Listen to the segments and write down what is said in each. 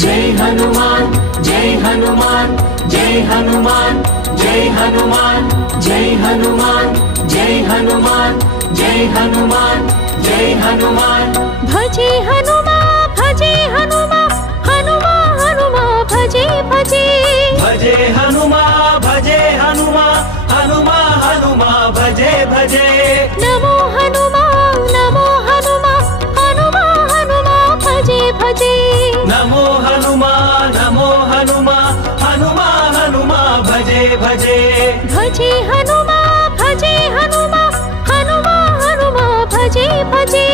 जय हनुमान जय हनुमान जय हनुमान जय हनुमान जय हनुमान जय हनुमान जय हनुमान जय हनुमान भजे हनुमान भजे हनुमान हनुमान हनुमान भजे भजे भजे हनुमान भजे हनुमान हनुमान हनुमान भजे भजे नमो हनुमान हनुमान हनुमान भजे भजे नमो हनुमान हनुमान हनुमान भजे भजे भजे हनुमान भजे हनुमान हनुमान हनुमान भजे भजे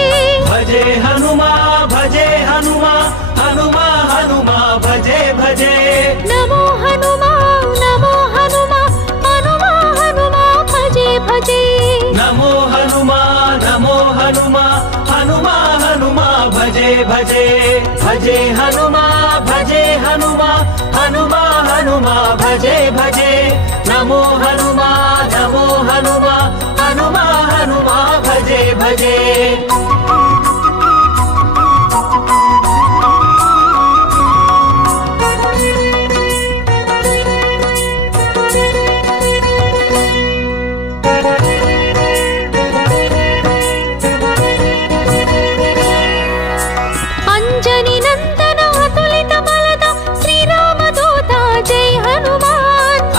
भजे हनुमान भजे हनुमान हनुमान हनुमान भजे भजे नमो हनुमान हनुमान हनुमान भजे भजे नमो हनुमान हनुमान हनुमान भजे भजे भजे हनुमान भजे हनुमान हनुमान हनुमान भजे भजे नमो हनुमान हनुमान हनुमान भजे भजे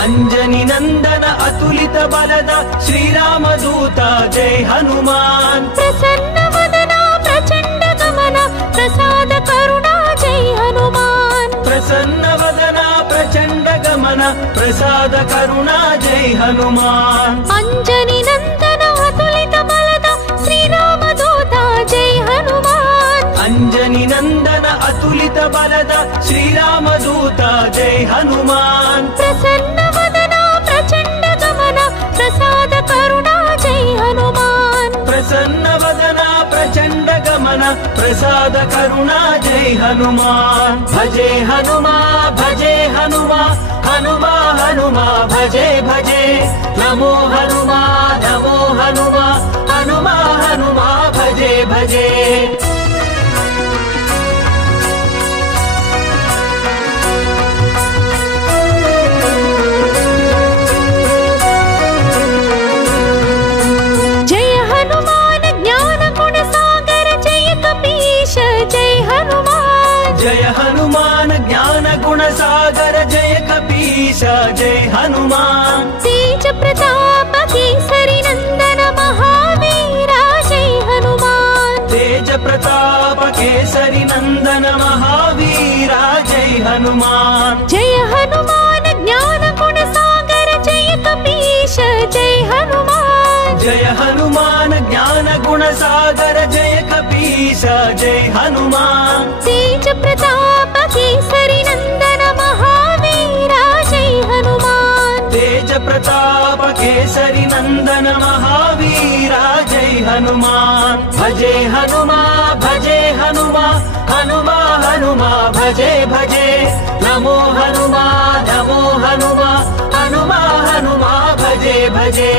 अंजनी नंदन अतुलित बलद श्रीराम दूत जय हनुमान प्रसन्न वदना प्रचंड गमन प्रसाद करुणा जय हनुमान प्रसन्न वदना प्रचंड गमन प्रसाद करुणा जय हनुमान अंजनी नंदन अतुलित बलद श्रीराम दूत जय हनुमान अंजनी नंदन अतुलित बलद श्रीराम दूत जय हनुमान प्रसन्न वदना प्रचंड गमन प्रसाद करुणा जय हनुमान प्रसन्न वदना प्रचंड गमन प्रसाद करुणा जय हनुमान भजे हनुमान भजे हनुमान हनुमान हनुमान भजे भजे नमो हनुमान हनुमान हनुमान भजे भजे जय हनुमान ज्ञान गुण सागर जय कपीश जय हनुमान तेज प्रताप केसरी नंदन महावीरा जय हनुमान तेज प्रताप केसरी नंदन महावीरा जय हनुमान जय हनुमान ज्ञान गुण सागर जय कपीश जय हनुमान जय हनुमान ज्ञान गुण सागर जय कपीश जय हनुमान तेज प्रताप केसरी नंदन महावीरा जय हनुमान तेज प्रताप केसरी नंदन महावीरा जय हनुमान भजे हनुमान भजे हनुमान हनुमान हनुमान भजे भजे नमो हनुमान हनुमान हनुमान भजे भजे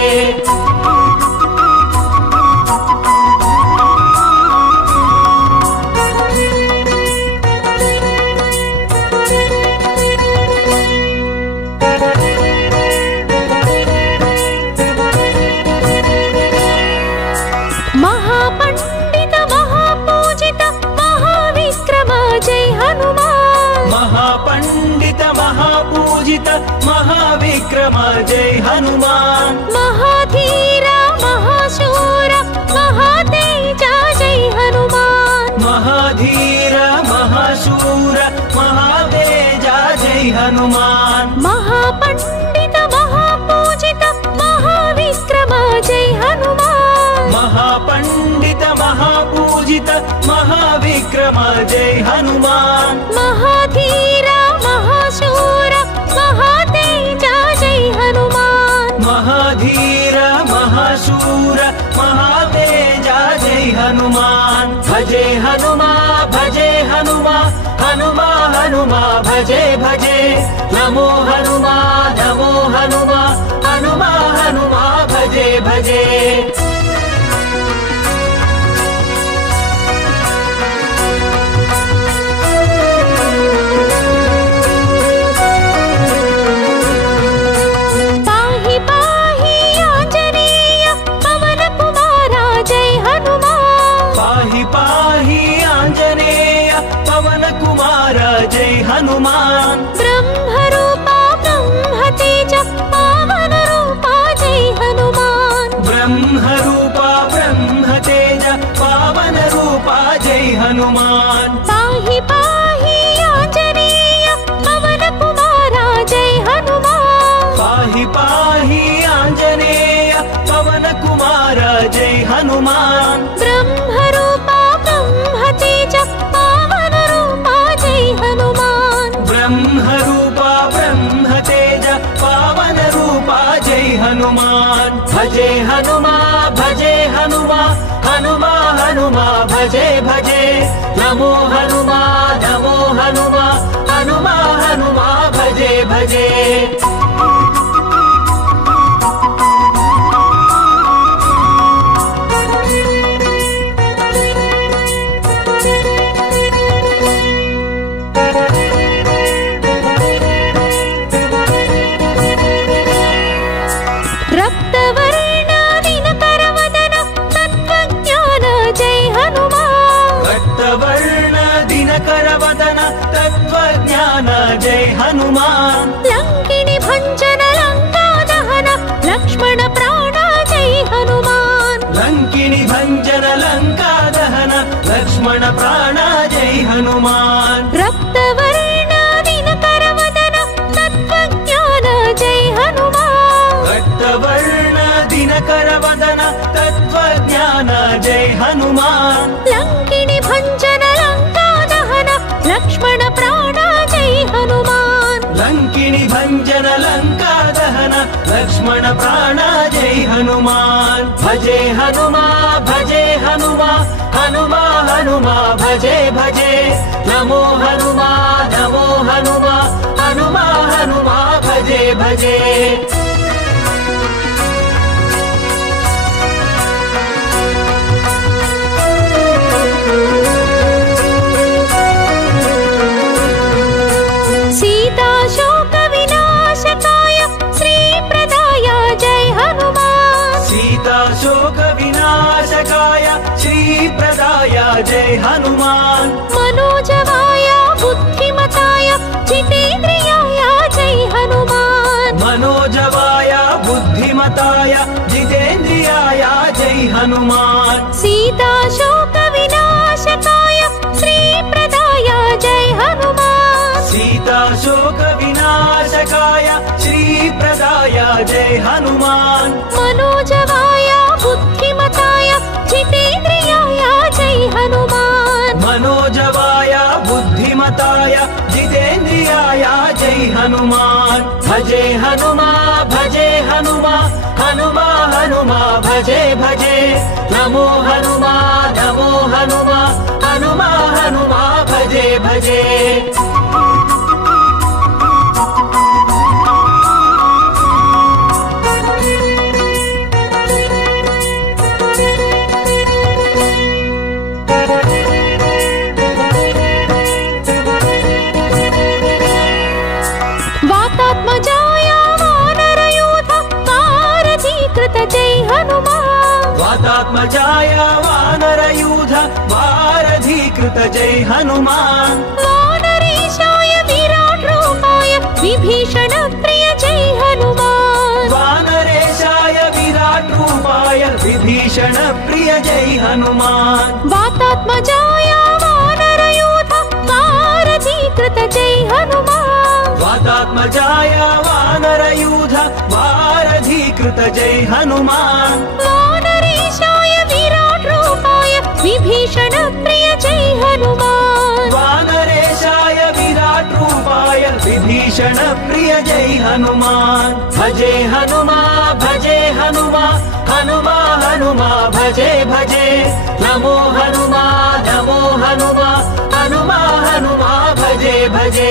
महापंडित महापूजित महाविक्रम जय हनुमान महापंडित महापूजित महाविक्रम जय हनुमान महाधीरा महाशूर महातेजा जय हनुमान महाधीरा महाशूर महातेजा जय हनुमान महापंडित महापूजित महाविक्रम जय हनुमान महापंडित महापूजित महाविक्रम जय हनुमान महाधीरा महाशूर महातेजा जय हनुमान महाधीरा महाशूर महातेजा जय हनुमान भजे हनुमान भजे हनुमान हनुमान भजे भजे नमो हनुमान हनुमान भजे भजे हनुमान पाहि पाहि आंजनेय पवन कुमारा जय हनुमान पाहि पाहि आंजनेय पवन कुमार जय हनुमान ब्रह्मरूपा ब्रह्मतेज पावन रूपा जय हनुमान ब्रह्मरूपा ब्रह्मतेज पावन रूपा जय हनुमान भजे हनुमा भजे हनुमा हनुमा हनुमा भजे भजे नमो हनुमा नमो हनुमा हनुमा हनुमा भजे भजे जय हनुमान लंकिनी भंजन लंका दहन लक्ष्मण प्राण जय हनुमान लंकिनी भंजन लंका दहन लक्ष्मण प्राण जय हनुमान रक्तवर्ण दिनकर वदन तत्त्वज्ञान जय हनुमान रक्तवर्ण दिनकर वदन तत्त्वज्ञान जय हनुमान लंकिनी भंजन लंका दहन लक्ष्मण प्राण हनुमान लंकिनी भंजन लंका दहन लक्ष्मण प्राण जय हनुमान भजे हनुमा भजे हनुमा हनुमा हनुमा भजे भजे नमो हनुमा नमो हनुमा हनुमा हनुमा भजे भजे शोक विनाशकाय श्री प्रदाय जय हनुमान मनोजवाय बुद्धिमताय जितेन्द्रियाय जय हनुमान मनोजवाय बुद्धिमताय जितेन्द्रियाय जय हनुमान सीता शोक विनाशकाय श्री प्रदाय जय हनुमान सीता शोक विनाशकाय श्री प्रदाय जय हनुमान मनोजवाय बुद्धिमताय जितेन्द्रियाय जय हनुमान मनोजवाय बुद्धिमताय जितेन्द्रियाय जय हनुमान भजे हनुमा भजे हनुमा हनुमा हनुमा भजे भजे नमो हनुमा नमो हनुमा हनुमा हनुमा भजे भजे वातात्मजाय वानरयूथ वारधीकृत जय हनुमान वानरेशाय विराट रूपाय विभीषण प्रिय जय हनुमान वानरेशाय विराट रूपाय विभीषण प्रिय जय हनुमान वातात्मजाय वानरयूथ वारधीकृत जय हनुमान वातात्मजाय वानरयूथ वारधीकृत जय हनुमान वानरेशाय विराट रूपाय विभीषण प्रिय जय हनुमान वानरेशाय विराट रूपाय विभीषण प्रिय जय हनुमान भजे हनुमा भजे हनुमा हनुमा हनुमा भजे भजे नमो हनुमा नमो हनुमा हनुमा हनुमा भजे भजे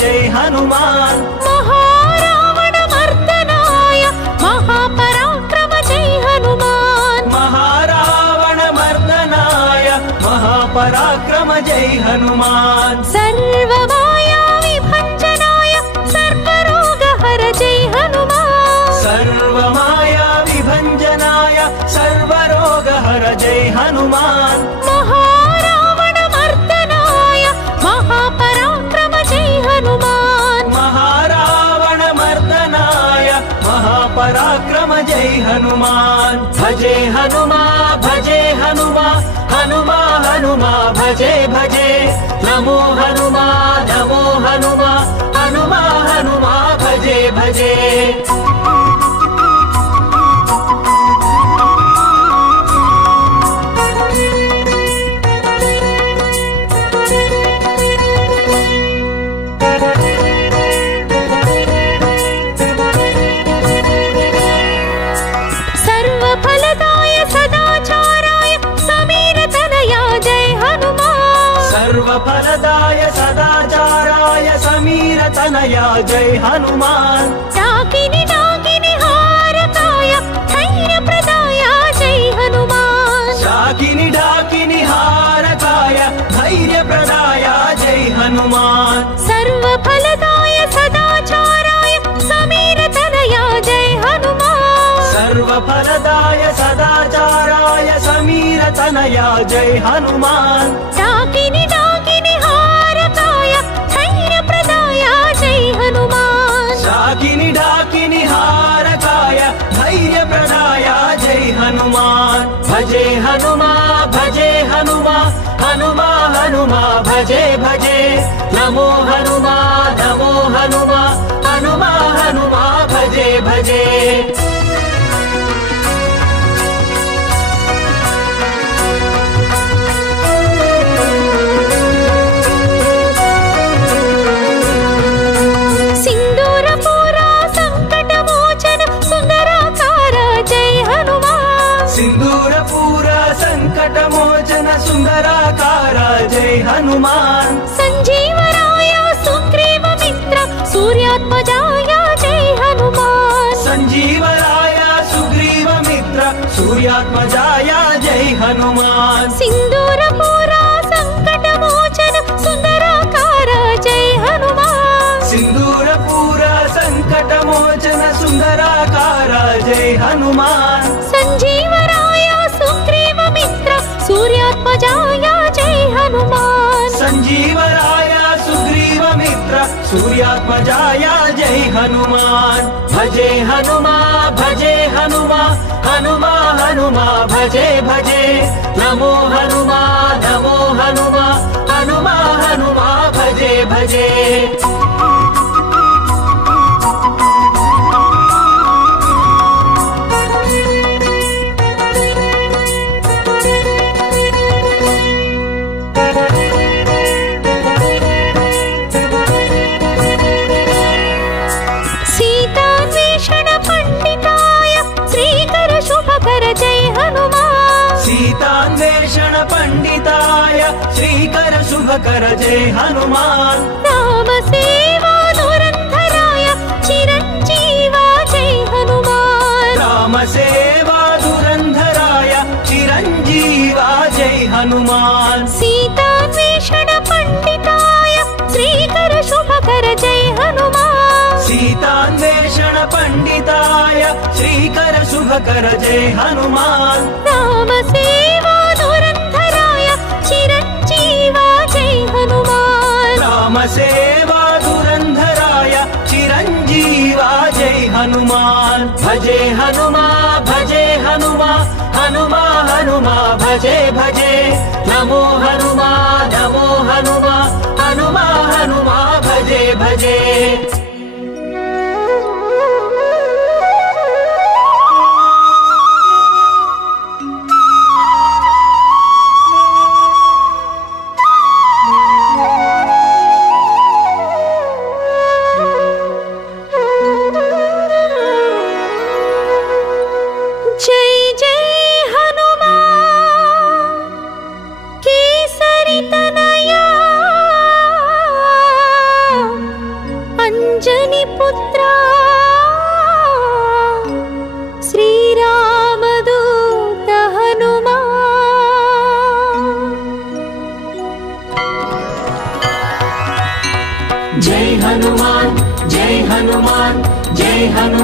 जय हनुमान महारावण मर्दनाय महापराक्रम जय हनुमान महारावण मर्दनाय महापराक्रम जय हनुमान सर्वमाया विभञ्जनाय सर्वरोगहर जय हनुमान जय हनुमान महारावणमर्दनाय महापराक्रम जय हनुमान महारावणमर्दनाय महापराक्रम जय हनुमान भजे हनुमा हनुमा हनुमा भजे भजे नमो हनुमा हनुमा हनुमा भजे भजे सर्वफलदाय सदाचाराय समीर तनया जय हनुमान डाकिनी डाकिनी हारकाय धैर्य प्रदाय जय हनुमान डाकिनी डाकिनी हारकाय धैर्य प्रदाय जय हनुमान सर्वफलदाय सदाचाराय समीर तनया जय हनुमान सर्वफलदाय सदाचाराय समीर तनया जय हनुमान डाकिनी डाकिनी हारकाय धैर्य प्रदाय जय हनुमान डाकिनी डाकिनी हारकाय धैर्य प्रदाय जय हनुमान भजे हनुमा हनुमा हनुमा भजे भजे नमो हनुमा हनुमा हनुमा भजे भजे सिंदूरपूर संकटमोचन सुंदराकार जय हनुमान संजीवराय सुग्रीव मित्र सूर्यात्मजाय जय हनुमान संजीवराय सुग्रीव मित्र सूर्यात्मजाय जय हनुमान सिंदूरपूर संकटमोचन सुंदराकार जय हनुमान सिंदूरपूर संकटमोचन सुंदराकार जय हनुमान संजीवराय सुग्रीव मित्र सूर्यात्मजाय जय हनुमान संजीवराय सुग्रीव मित्र सूर्यात्मजाय जय हनुमान भजे हनुमा हनुमा भजे भजे नमो हनुमा हनुमा भजे भजे सीतान्वेषण पंडिताय श्रीकर शुभकर जय हनुमान राम सेवा धुरंधराय चिरंजीवा जय हनुमान राम सेवा धुरंधराय चिरंजीवा जय हनुमान सीतान्वेषण पंडिताय श्रीकर शुभकर जय हनुमान सीतान्वेषण पंडिताय श्रीकर शुभकर जय हनुमान राम सेवा धुरंधराय चिरंजीवा जय हनुमान राम सेवा धुरंधराय चिरंजीवा जय हनुमान भजे हनुमा हनुमा भजे भजे नमो हनुमा हनुमा भजे भजे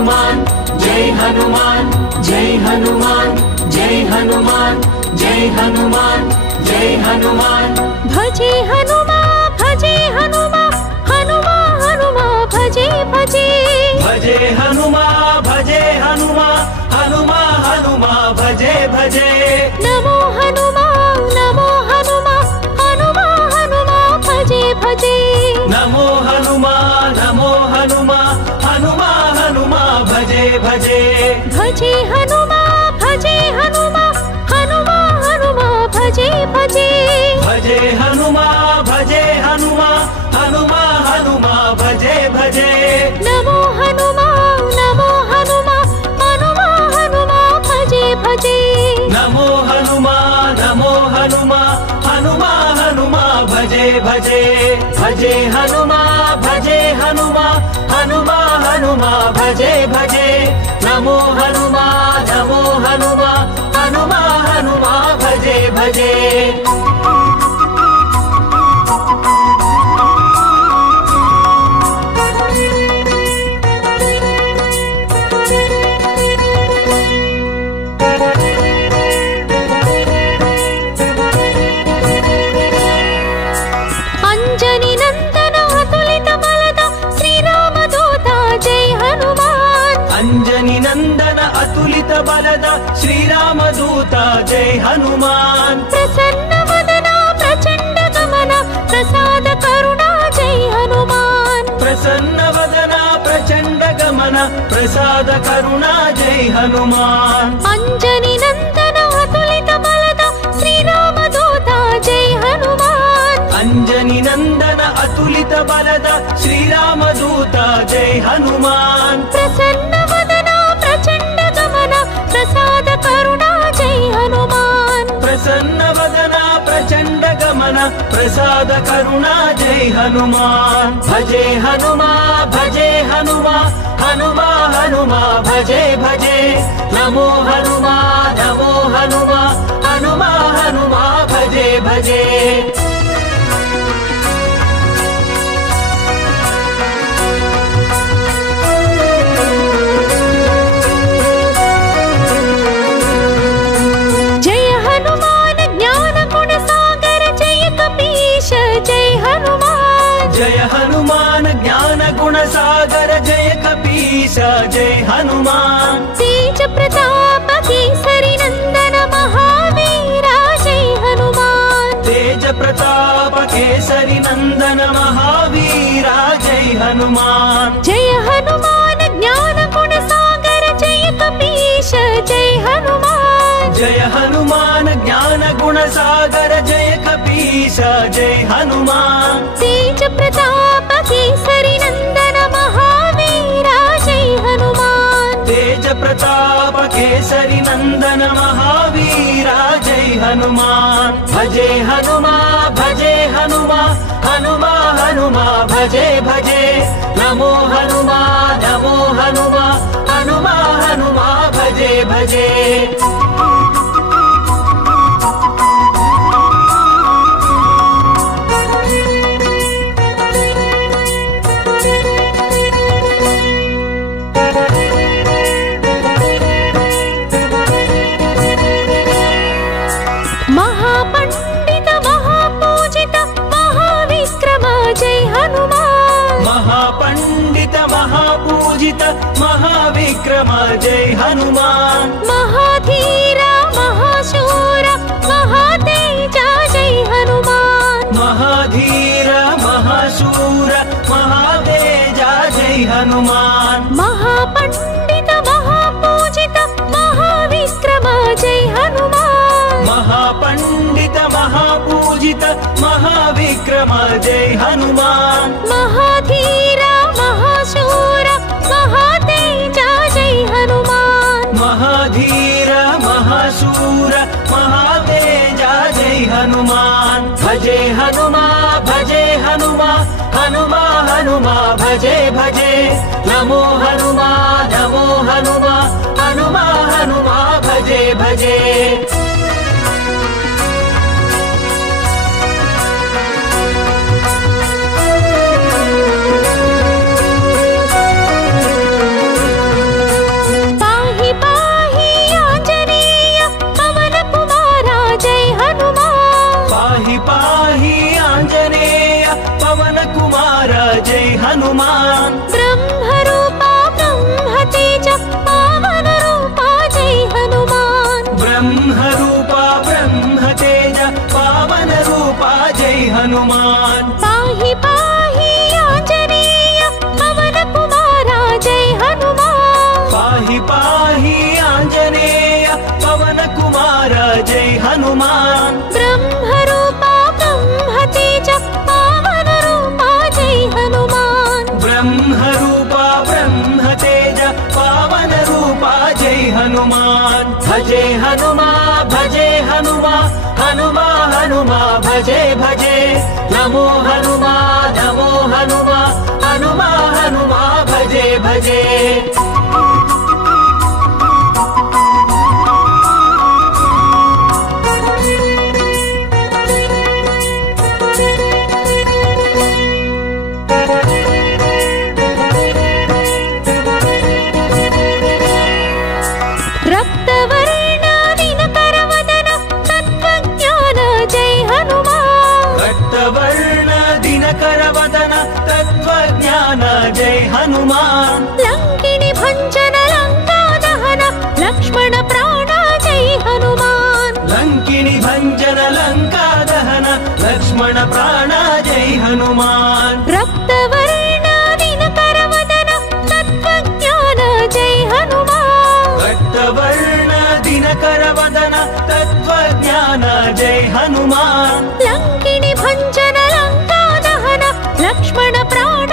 हनुमान जय हनुमान जय हनुमान जय हनुमान जय हनुमान जय हनुमान भजे हनुमा हनुमा हनुमा भजे भजे भजे हनुमा हनुमा हनुमा भजे भजे नमो हनुमा हनुमा हनुमा भजे भजे नमो हनुमा हनुमा हनुमा भजे भजे भजे हनुमा हनुमा हनुमा भजे भजे भजे हनुमा हनुमा हनुमा भजे भजे नमो हनुमा हनुमा हनुमा भजे भजे नमो हनुमा हनुमा हनुमा भजे भजे भजे हनुमा हनुमा हनुमा भजे भजे नमो हनुमा हनुमा भजे भजे अंजनी नंदन अतुलित बलद श्रीराम दूता जय हनुमान प्रसन्न वदना प्रचंड गमन प्रसाद करुणा जय हनुमान प्रसन्न वदना प्रचंड गमन प्रसाद करुणा जय हनुमान अंजनी नंदन अतुलित बलद श्रीराम दूता जय हनुमान अंजनी नंदन अतुलित बलद श्रीराम दूता जय हनुमान प्रसन्न वदना प्रचंड गमन प्रसाद करुणा जय हनुमान प्रसन्न वदना प्रचंड गमन प्रसाद करुणा जय हनुमान भजे हनुमा हनुमा हनुमा भजे भजे नमो हनुमा हनुमा हनुमा भजे भजे जय हनुमान ज्ञान गुण सागर जय कपीश जय हनुमान तेज प्रताप केसरी नंदन महावीरा जय हनुमान तेज प्रताप केसरी नंदन महावीरा जय हनुमान जय हनुमान ज्ञान गुण सागर जय कपीश जय हनुमान जय हनुमान ज्ञान गुण सागर जय कपीश जय हनुमान तेज प्रताप केसरी नंदन महावीरा जय हनुमान तेज प्रताप केसरी नंदन महावीरा जय हनुमान भजे हनुमा हनुमा हनुमा भजे भजे नमो हनुमा हनुमा भजे भजे महापंडित महापूजित महाविक्रम जय हनुमान महापंडित महापूजित महाविक्रम जय हनुमान महाधीर महाशूर महातेजा जय हनुमान महाधीर महाशूर महातेजा जय हनुमान महापंडित महापूजित महाविक्रम जय हनुमान महापंडित महापूजित महाविक्रम जय हनुमान महाधीर महाशूर महातेजा जय हनुमान महाधीर महाशूर महातेजा जय हनुमान भजे हनुमा हनुमा भजे भजे नमो हनुमा हनुमा भजे भजे पाहि पाहि आञ्जनेय पवन कुमार जय हनुमान ब्रह्मरूपा ब्रह्मतेज पावन रूपा जय हनुमान ब्रह्मरूपा ब्रह्मतेज पावन रूपा जय हनुमान भजे हनुमा भजे हनुमा हनुमा हनुमा भजे भजे नमो हनुमा नमो हनुमा हनुमा हनुमा भजे भजे जय हनुमान लंकिनी भंजन लंका दहन लक्ष्मण प्राण जय हनुमान लंकिनी भंजन लंका दहन लक्ष्मण प्राण जय हनुमान रक्तवर्ण दिनकर वदन तत्त्वज्ञान जय हनुमान रक्तवर्ण दिनकर वदन तत्त्वज्ञान जय हनुमान लंकिनी भंजन लंका दहन लक्ष्मण प्राण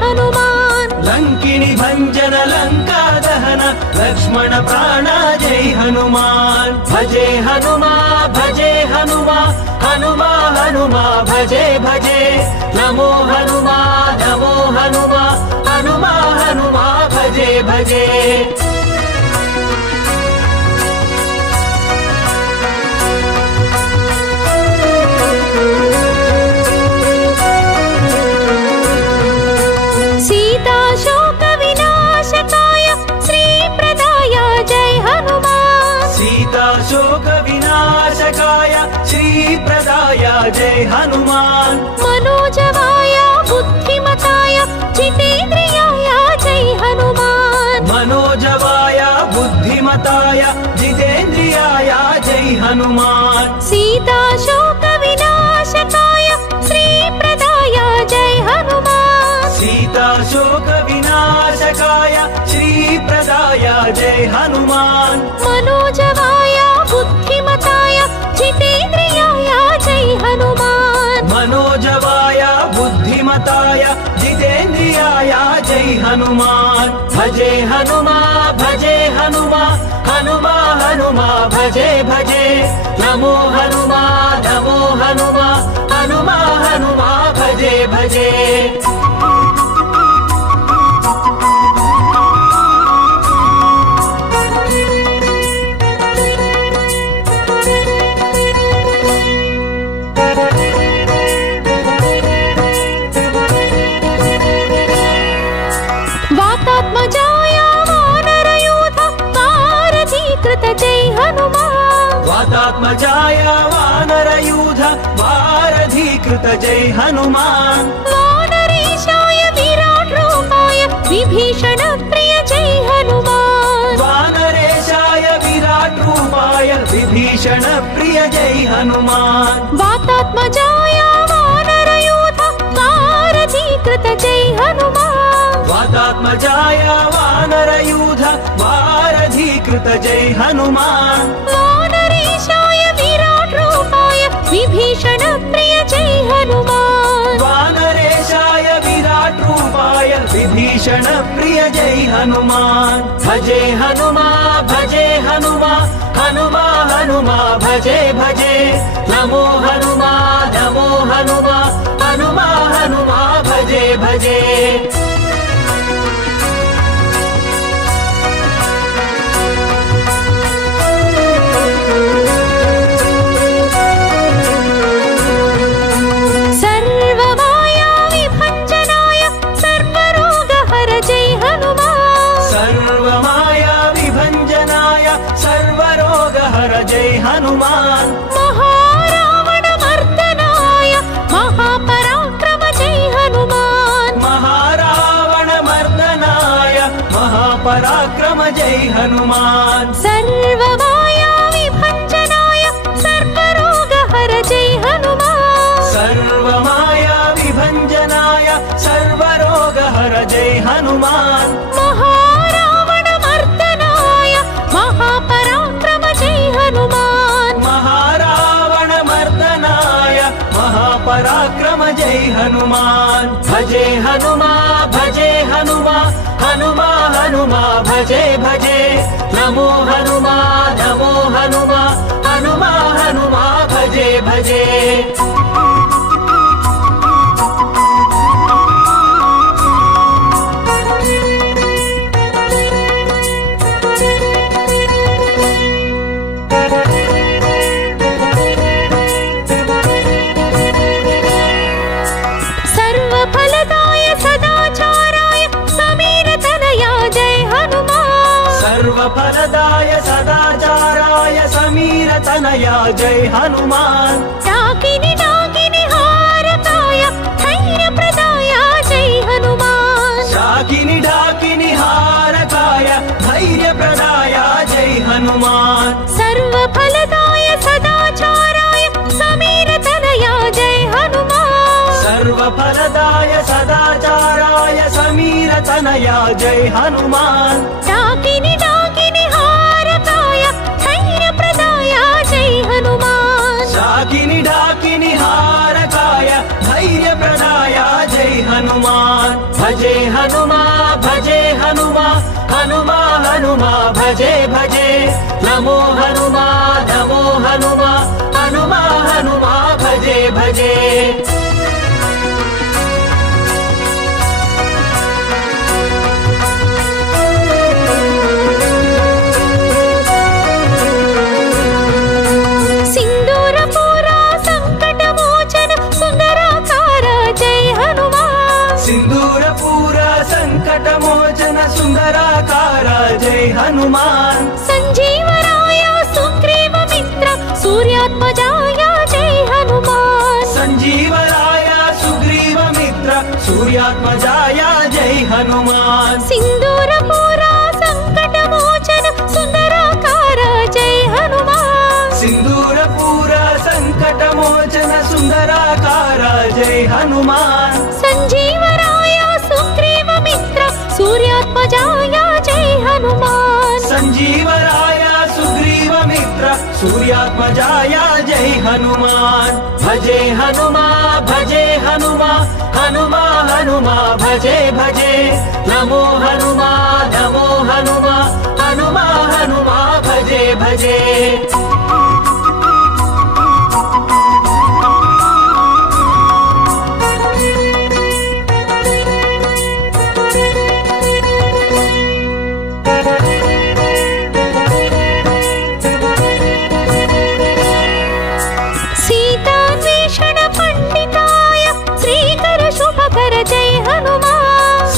हनुमान लंकिनी भंजन लंका दहन लक्ष्मण प्राण जय हनुमान भजे हनुमा भजे हनुमा हनुमा हनुमा भजे भजे नमो हनुमा नमो हनुमा हनुमा हनुमा भजे भजे शोक विनाशकाय श्री प्रदाय जय हनुमान मनोजवाय बुद्धिमताय जितेन्द्रियाय जय हनुमान मनोजवाय बुद्धिमताय जितेन्द्रियाय जय हनुमान सीता शोक विनाशकाय श्री प्रदाय जय हनुमान सीता शोक विनाशकाय श्री प्रदाय जय हनुमान मनोजवाय बुद्धिमताय जितेन्द्रियाय जय हनुमान मनोजवाय बुद्धिमताय जितेन्द्रियाय जय हनुमान भजे हनुमा भजे हनुमा हनुमा हनुमा भजे भजे नमो हनुमा नमो हनुमा हनुमा हनुमा भजे भजे वातात्मजाय वानरयूथ वारधीकृत जय हनुमान वानरेशाय विराट रूपाय विभीषण प्रिय जय हनुमान वानरेशाय विराट रूपाय विभीषण प्रिय जय हनुमान वातात्मजाय वानरयूथ वारधीकृत जय हनुमान वातात्मजाय वानरयूथ वारधीकृत जय हनुमान वानरेशाय विराट रूपाय विभीषण प्रिय जय हनुमान वानरेशाय विराट रूपाय विभीषण प्रिय जय हनुमान भजे हनुमा भजे हनुमा हनुमा हनुमा भजे भजे नमो हनुमा नमो हनुमा हनुमा हनुमा भजे भजे जय हनुमान महारावण मर्दनाय महापराक्रम जय हनुमान महारावण मर्दनाय महापराक्रम जय हनुमान सर्वमाया विभञ्जनाय सर्वरोगहर जय हनुमान सर्वमाया विभञ्जनाय सर्वरोगहर जय हनुमान महारावण मर्दनाय हनुमा भजे हनुमा हनुमा हनुमा भजे भजे नमो हनुमा हनुमा हनुमा हनुमा भजे भजे सर्वफलदाय सदाचाराय समीर तनया जय हनुमान डाकिनी डाकिनी हारकाय धैर्य प्रदाय जय हनुमान डाकिनी डाकिनी हारकाय धैर्य प्रदाय जय हनुमान सर्वफलदाय सदाचाराय समीर तनया जय हनुमान सर्वफलदाय सदाचाराय समीर तनया जय हनुमान डाकिनी डाकिनी हारकाय धैर्य प्रदाय जय हनुमान डाकिनी डाकिनी हारकाय धैर्य प्रदाय जय हनुमान भजे हनुमा भजे हनुमा हनुमा हनुमा भजे भजे नमो हनुमा हनुमा हनुमा हनुमा भजे भजे मोचन सुंदराकार जय हनुमान संजीवराय सुग्रीव मित्र सूर्यात्मजाय जय हनुमान संजीवराय सुग्रीव मित्र सूर्यात्मजाय जय हनुमान सिंदूरपुरा संकट मोचन सुंदराकार जय हनुमान सिंदूरपुरा संकट मोचन सुंदराकार जय हनुमान संजीवराय सुग्रीव मित्र सूर्यात्मजाय जय हनुमान संजीवराय सुग्रीव मित्र सूर्यात्मजाय जय हनुमान भजे हनुमा भजे हनुमा हनुमा हनुमा भजे भजे नमो हनुमा हनुमा हनुमा हनुमा भजे भजे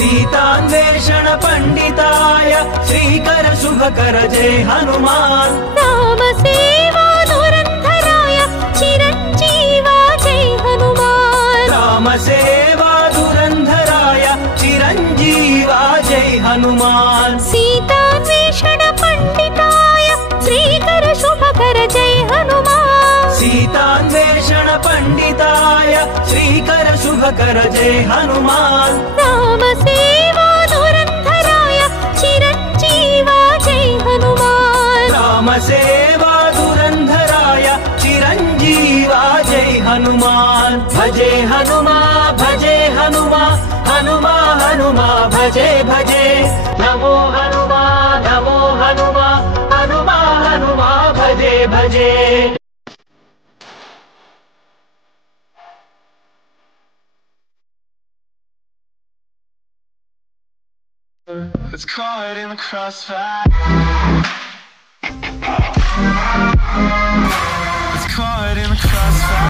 सीतान्वेषण पंडिताय श्रीकर शुभकर जय हनुमान राम सेवा धुरंधराय चिरंजीवा जय हनुमान राम सेवा धुरंधराय चिरंजीवा जय हनुमान सीतान्वेषण पंडिताय श्रीकर शुभकर जय हनुमान सीतान्वेषण पंडिताय श्रीकर शुभकर जय हनुमान राम सेवा धुरंधराय चिरंजीवा जय हनुमान राम सेवा धुरंधराय चिरंजीवा जय हनुमान भजे हनुमा भजे हनुमा हनुमा हनुमा भजे भजे नमो हनुमा हनुमा हनुमा हनुमा भजे भजे It's caught in the crossfire.